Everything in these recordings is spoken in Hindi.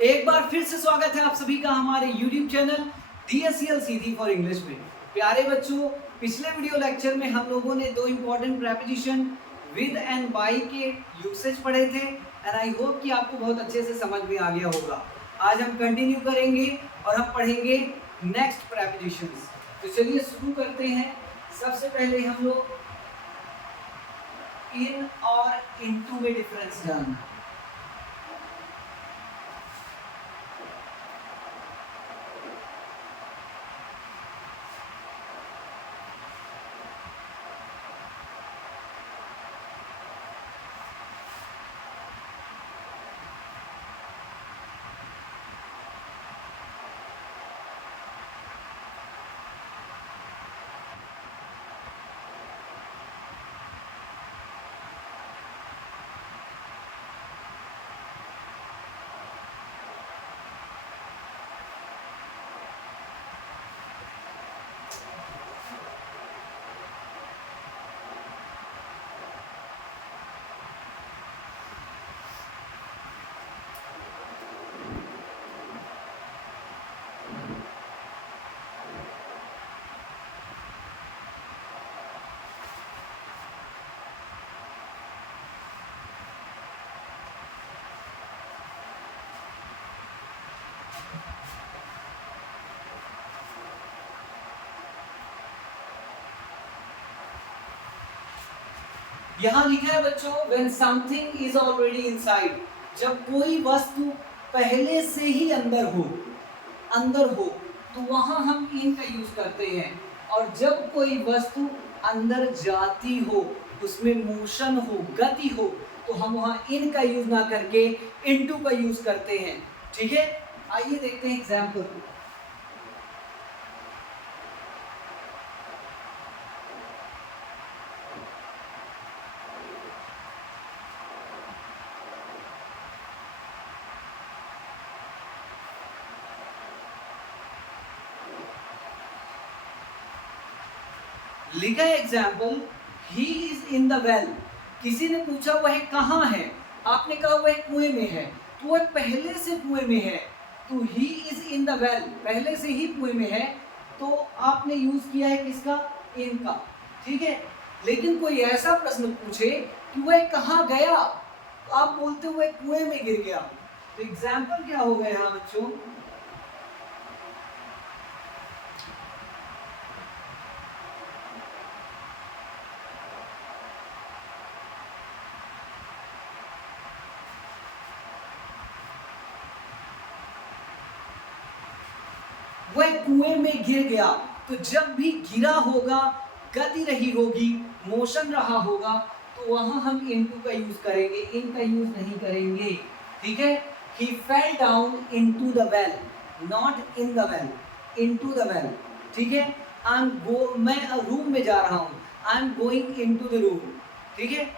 एक बार फिर से स्वागत है आप सभी का हमारे YouTube channel DSCL Sidhi for English में। प्यारे बच्चों, पिछले वीडियो लेक्चर में हम लोगों ने दो important preposition with and by के यूसेज पढ़े थे एंड आई होप कि आपको बहुत अच्छे से समझ में आ गया होगा। आज हम कंटिन्यू करेंगे और हम पढ़ेंगे नेक्स्ट प्रेपोजिशंस। तो चलिए शुरू करते हैं। सबसे पहले हम लोग इन और इनटू में डिफरेंस जानना। यहाँ लिखा है बच्चों, when something is already inside, जब कोई वस्तु पहले से ही अंदर हो तो वहां हम इन का यूज करते हैं। और जब कोई वस्तु अंदर जाती हो, उसमें मोशन हो, गति हो, तो हम वहां इन का यूज ना करके इनटू का यूज करते हैं। ठीक है, आइए देखते हैं एग्जाम्पल। लिखा है example, he is in the well. किसी ने पूछा वह कहाँ है, आपने कहा वह कुएं में है, तो वह पहले से कुएं में है, तो he is in the well, पहले से ही कुएं में है, तो आपने यूज किया है किसका, इन का। ठीक है, लेकिन कोई ऐसा प्रश्न पूछे कि वह कहाँ गया, तो आप बोलते हो वह कुएं में गिर गया। तो एग्जाम्पल क्या हो गया यहाँ बच्चों, वह कुएं में गिर गया। तो जब भी गिरा होगा, गति रही होगी, मोशन रहा होगा, तो वहां हम इनटू का यूज करेंगे, इन का यूज नहीं करेंगे। ठीक है, he fell down into the well, not in the well, into the well। ठीक है, मैं रूम में जा रहा हूं, I am going into the room. ठीक है,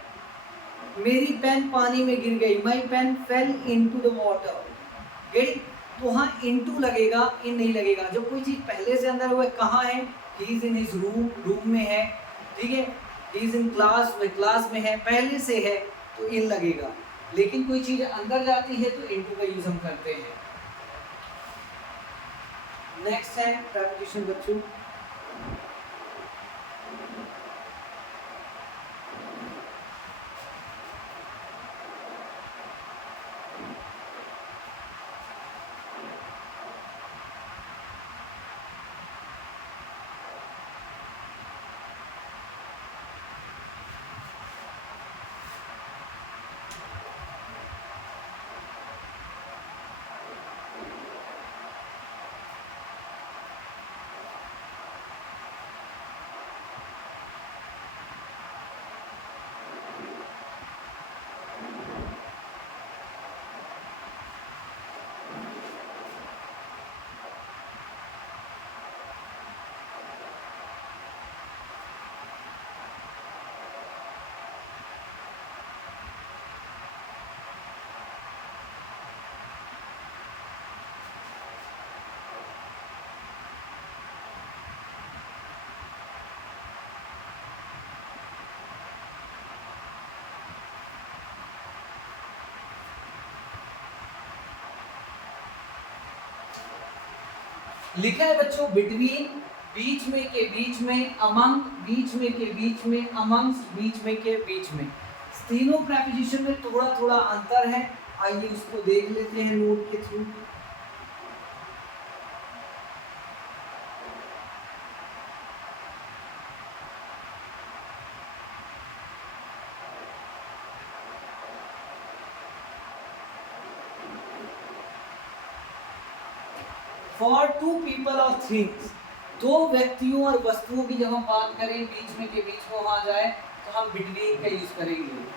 मेरी पेन पानी में गिर गई, my pen fell into the water. गई, तो वहाँ इनटू लगेगा, इन नहीं लगेगा। जब कोई चीज पहले से अंदर हुआ, कहाँ है, he is in his room, room में है। ठीक है, ही इज इन क्लास, वह क्लास में है, पहले से है, तो इन लगेगा। लेकिन कोई चीज अंदर जाती है तो इनटू का यूज हम करते हैं। नेक्स्ट है प्रेपोजिशन बच्चों, लिखा है बच्चों बिटवीन, बीच में के बीच में, अमंग बीच में के बीच में, अमंग्स बीच में के बीच में। तीनों प्रेपोजिशन में थोड़ा थोड़ा अंतर है, आइए उसको देख लेते हैं नोट के थ्रू। फॉर टू पीपल और थिंग्स, दो व्यक्तियों और वस्तुओं की जब हम बात करें बीच में के बीच में वहां जाए तो हम बिटवीन का यूज करेंगे।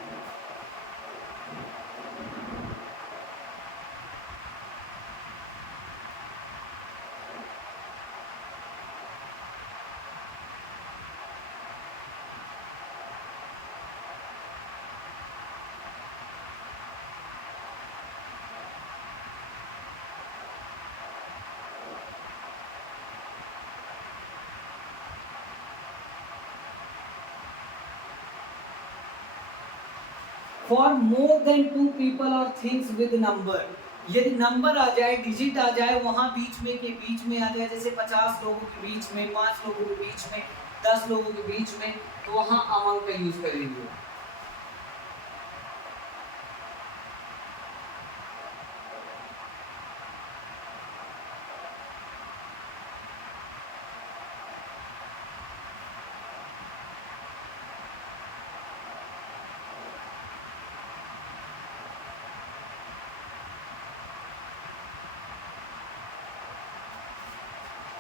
For more than two people और थिंग्स विद नंबर, यदि नंबर आ जाए, डिजिट आ जाए वहां बीच में के बीच में आ जाए, जैसे 50 लोगों के बीच में, 5 लोगों के बीच में, 10 लोगों के बीच में, तो वहां अमंग का यूज करेंगे।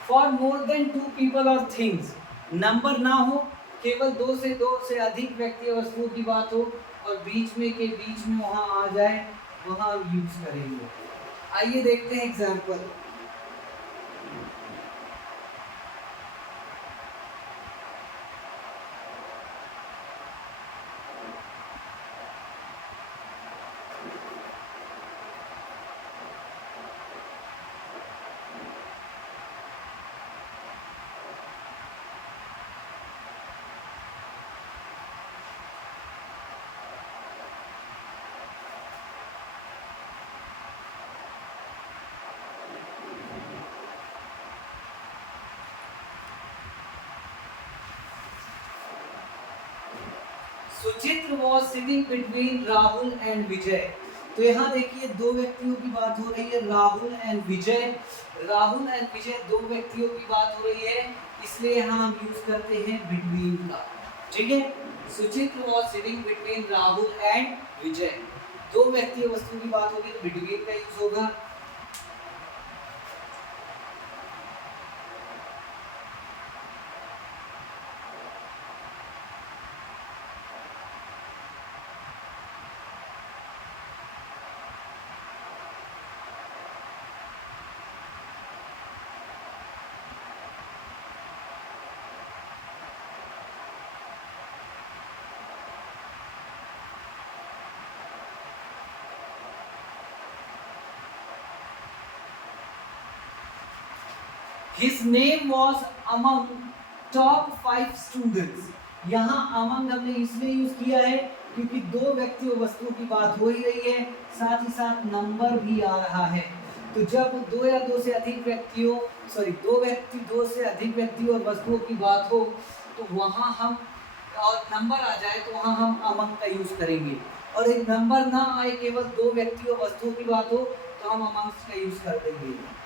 For more than two people और थिंग्स, नंबर ना हो, केवल दो से अधिक व्यक्ति और वस्तुओं की बात हो और बीच में के बीच में वहां आ जाए, वहां यूज करेंगे। आइए देखते हैं example. Suchitra was sitting between Rahul and Vijay. तो यहाँ देखिए दो व्यक्तियों की बात हो रही है, राहुल एंड विजय। राहुल एंड विजय दो व्यक्तियों की बात हो रही है, इसलिए यहाँ हम यूज करते हैं बिटवीन का। ठीक है, Suchitra was sitting between Rahul and Vijay, दो व्यक्ति और वस्तु की बात होगी तो बिटवीन का यूज होगा। His name was among top 5 students। यहाँ among हमने इसलिए यूज किया है क्योंकि दो व्यक्ति और वस्तुओं की बात हो ही रही है, साथ ही साथ नंबर भी आ रहा है। तो जब दो या दो से अधिक व्यक्तियों दो से अधिक व्यक्ति और वस्तुओं की बात हो तो वहाँ हम, और नंबर आ जाए तो वहाँ हम among का यूज करेंगे। और एक नंबर ना आए, केवल दो व्यक्ति और वस्तुओं की बात हो तो हम amongst का यूज कर देंगे।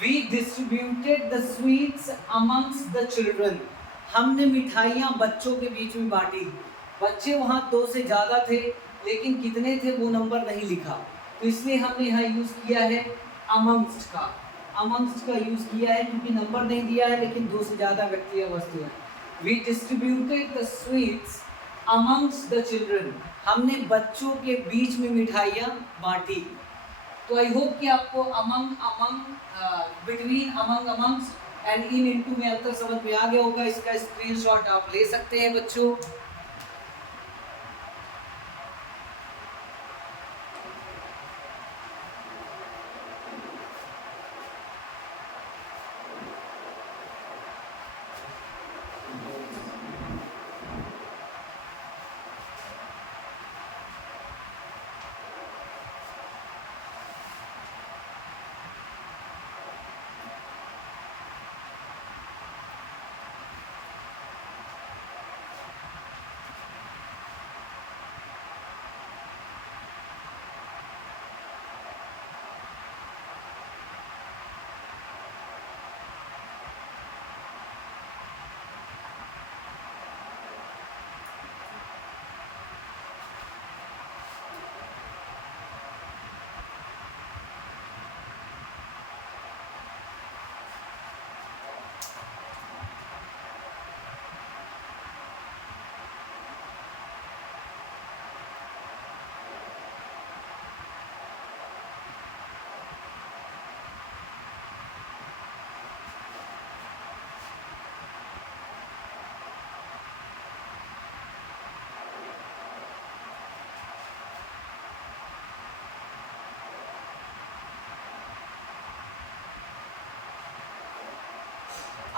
We distributed the sweets amongst the children। हमने मिठाइयाँ बच्चों के बीच में बांटी। बच्चे वहाँ दो से ज़्यादा थे, लेकिन कितने थे वो नंबर नहीं लिखा, तो इसलिए हमने यहाँ यूज़ किया है amongst का। amongst का यूज़ किया है क्योंकि नंबर नहीं दिया है, लेकिन दो से ज़्यादा व्यक्ति या वस्तु है। We distributed the sweets amongst the children। हमने बच्चों के बीच में मिठाइयाँ बांटी। तो आई होप कि आपको among, between, among, amongst and in into में अंतर समझ में आ गया होगा, इसका स्क्रीनशॉट आप ले सकते हैं बच्चों।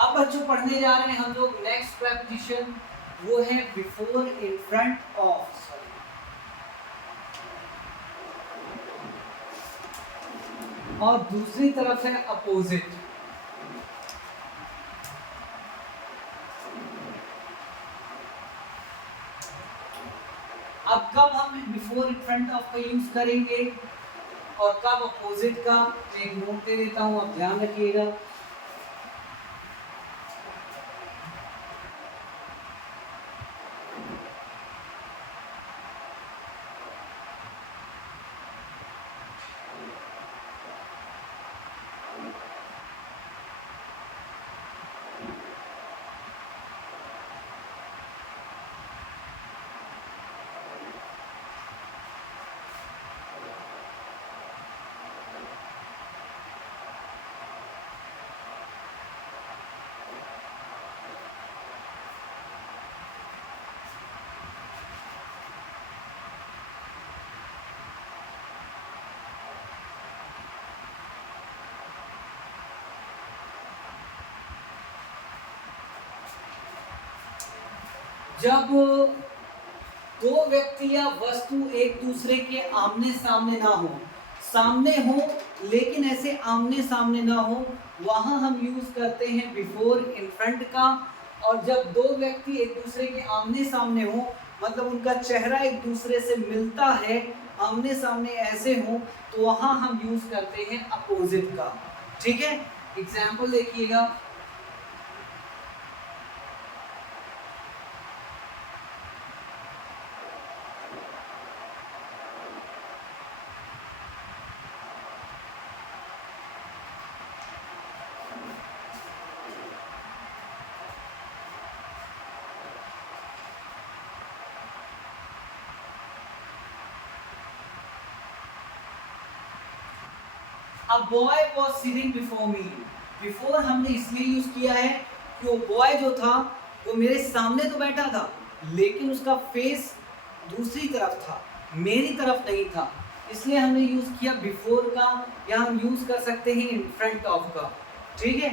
अब बच्चों पढ़ने जा रहे हैं हम लोग नेक्स्ट प्रेपोजिशन, वो है बिफोर, इन फ्रंट ऑफ। और दूसरी तरफ है अपोजिट। अब कब हम बिफोर इन फ्रंट ऑफ का यूज करेंगे और कब अपोजिट का, मैं एक नोट दे देता हूं, आप ध्यान रखिएगा। जब दो व्यक्ति या वस्तु एक दूसरे के आमने सामने ना हो, सामने हो लेकिन ऐसे आमने सामने ना हो, वहां हम यूज करते हैं बिफोर इन फ्रंट का। और जब दो व्यक्ति एक दूसरे के आमने सामने हो, मतलब उनका चेहरा एक दूसरे से मिलता है, आमने सामने ऐसे हो, तो वहां हम यूज करते हैं अपोजिट का। ठीक है, एग्जाम्पल देखिएगा। A boy was sitting before me. Before हमने इसलिए यूज किया है कि वो बॉय जो था वो मेरे सामने तो बैठा था, लेकिन उसका फेस दूसरी तरफ था, मेरी तरफ नहीं था, इसलिए हमने यूज किया बिफोर का, या हम यूज कर सकते हैं इन फ्रंट ऑफ का। ठीक है,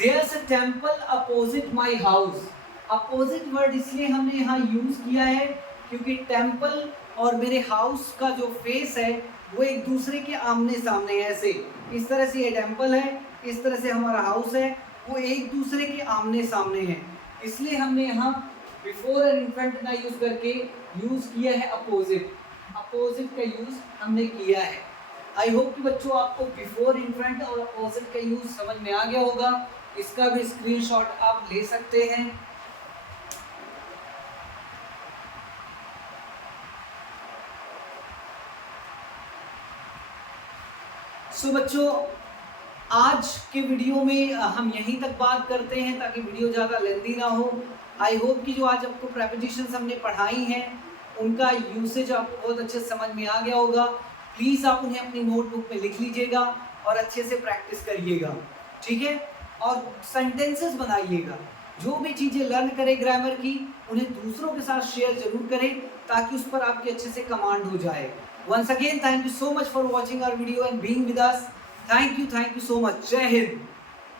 There's a temple opposite my house. Opposite word इसलिए हमने यहाँ यूज किया है क्योंकि टेम्पल और मेरे हाउस का जो फेस है वो एक दूसरे के आमने सामने है। ऐसे इस तरह से ये टेम्पल है, इस तरह से हमारा हाउस है, वो एक दूसरे के आमने सामने है। इसलिए हमने यहाँ बिफोर एंड इन फ्रंट ना यूज करके यूज किया है अपोजिट। अपोजिट का यूज हमने किया है। आई होप कि बच्चों आपको बिफोर इन फ्रंट और अपोजिट का यूज समझ में आ गया होगा। इसका भी स्क्रीनशॉट आप ले सकते हैं। सो बच्चों आज के वीडियो में हम यहीं तक बात करते हैं ताकि वीडियो ज़्यादा लेंथी ना हो। आई होप कि जो आज आपको प्रेपोजिशंस हमने पढ़ाई हैं उनका यूसेज आपको बहुत अच्छे समझ में आ गया होगा। प्लीज़ आप उन्हें अपनी नोटबुक में लिख लीजिएगा और अच्छे से प्रैक्टिस करिएगा, ठीक है। और सेंटेंसेस बनाइएगा। जो भी चीज़ें लर्न करें ग्रामर की उन्हें दूसरों के साथ शेयर जरूर करें ताकि उस पर आपकी अच्छे से कमांड हो जाए। Once again, thank you so much for watching our video and being with us. Thank you so much. Jai Hind.